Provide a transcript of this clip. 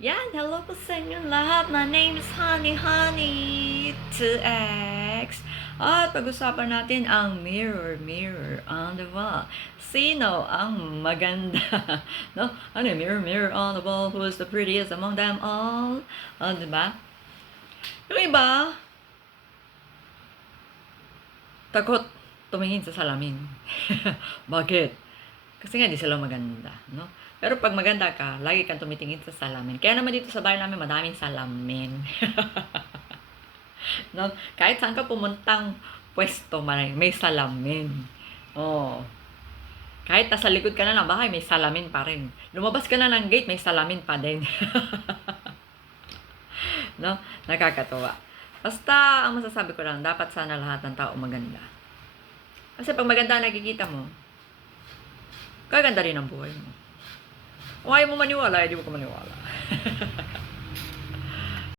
Yan, hello po sa inyong lahat. My name is Honey Honey 2X. At pag-usapan natin ang mirror, mirror on the wall. Sino ang maganda? No? Ano yung mirror, mirror on the wall? Who is the prettiest among them all? Diba? Yung iba, takot tumingin sa salamin. Bakit? Kasi nga di sila maganda, no? Pero pag maganda ka, lagi kang tumitingin sa salamin. Kaya naman dito sa bahay namin, madaming salamin. No? Kahit saan ka pumuntang pwesto, may salamin. Oh. Kahit nasa likod ka na ng bahay, may salamin pa rin. Lumabas ka na ng gate, may salamin pa din. No? Nakakatuwa. Basta, ang masasabi ko lang, dapat sana lahat ng tao maganda. Kasi pag maganda nakikita mo, kaganda rin ang buhay mo. Kung ayaw mo maniwala, hindi mo ka maniwala.